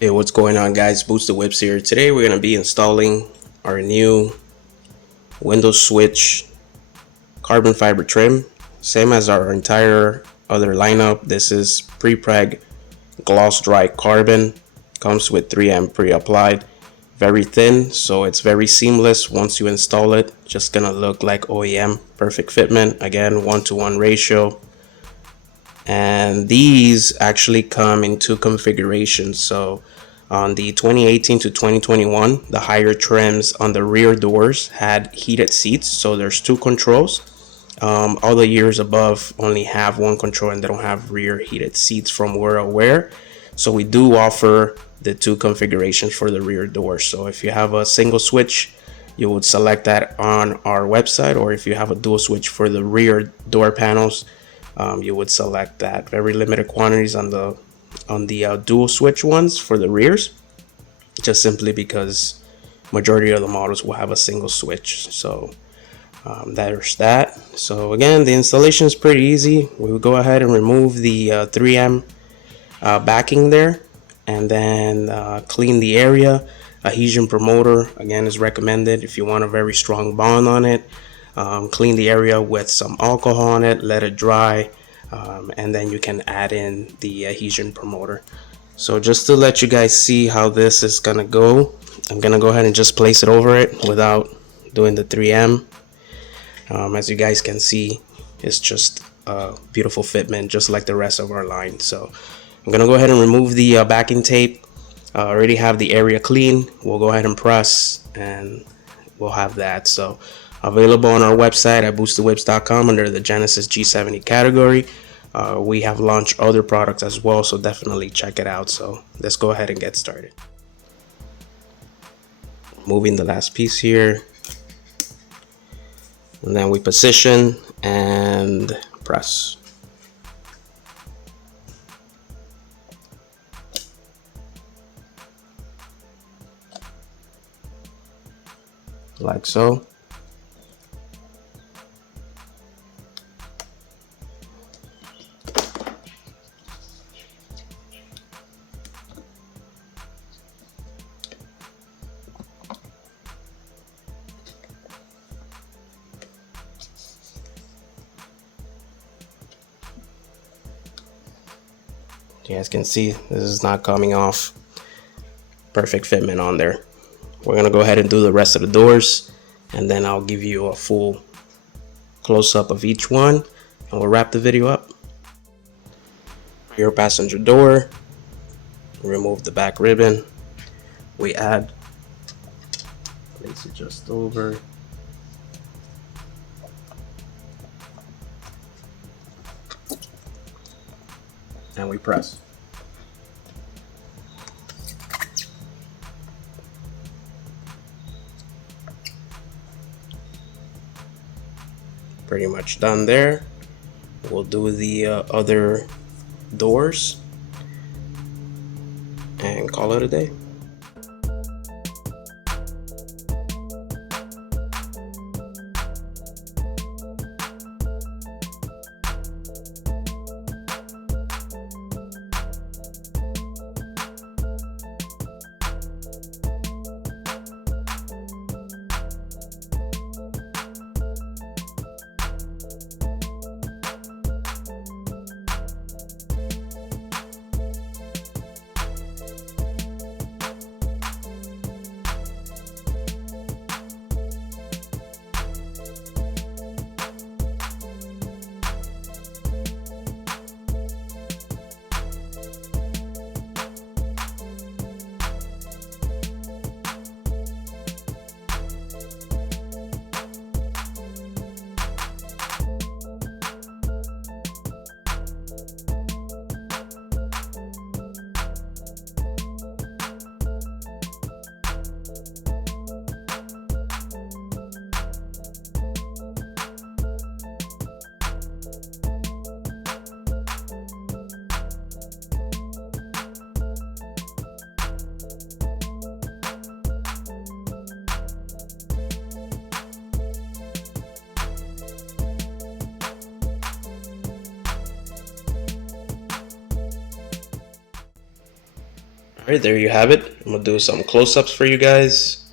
Hey, what's going on, guys? Boost the Whips here. Today we're going to be installing our new window switch carbon fiber trim. Same as our entire other lineup. This is PrePreg gloss dry carbon. Comes with 3M pre-applied. Very thin, so it's very seamless once you install it. Just gonna look like OEM. Perfect fitment. Again, 1-to-1 ratio. And these actually come in two configurations. So on the 2018 to 2021, the higher trims on the rear doors had heated seats, so there's two controls. All the years above only have one control and they don't have rear heated seats from what we're aware. So we do offer the two configurations for the rear doors. So if you have a single switch, you would select that on our website, or if you have a dual switch for the rear door panels, you would select that. Very limited quantities on the dual switch ones for the rears, just simply because majority of the models will have a single switch. So there's that. So again, the installation is pretty easy. We will go ahead and remove the 3M backing there, and then clean the area. Adhesion promoter again is recommended if you want a very strong bond on it. Clean the area with some alcohol on it, let it dry, and then you can add in the adhesion promoter. So just to let you guys see how this is gonna go, I'm gonna go ahead and just place it over it without doing the 3M. As you guys can see, it's just a beautiful fitment, just like the rest of our line. So I'm gonna go ahead and remove the backing tape. Already have the area clean. We'll go ahead and press, and we'll have that. So available on our website at boostthewhips.com under the Genesis G70 category. We have launched other products as well, so definitely check it out. So let's go ahead and get started. Moving the last piece here, and then we position and press. Like so. You guys can see this is not coming off. Perfect fitment on there. We're gonna go ahead and do the rest of the doors, and then I'll give you a full close-up of each one, and we'll wrap the video up. Rear passenger door, remove the back ribbon. We add, place it just over. And we press. Pretty much done there. We'll do the other doors and call it a day. Alright, there you have it. I'm gonna do some close-ups for you guys,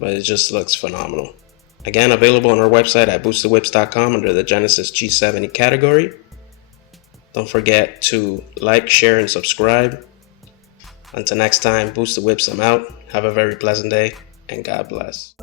but it just looks phenomenal. Again, available on our website at boostedwhips.com under the Genesis G70 category. Don't forget to like, share, and subscribe. Until next time, Boosted Whips, I'm out. Have a very pleasant day, and God bless.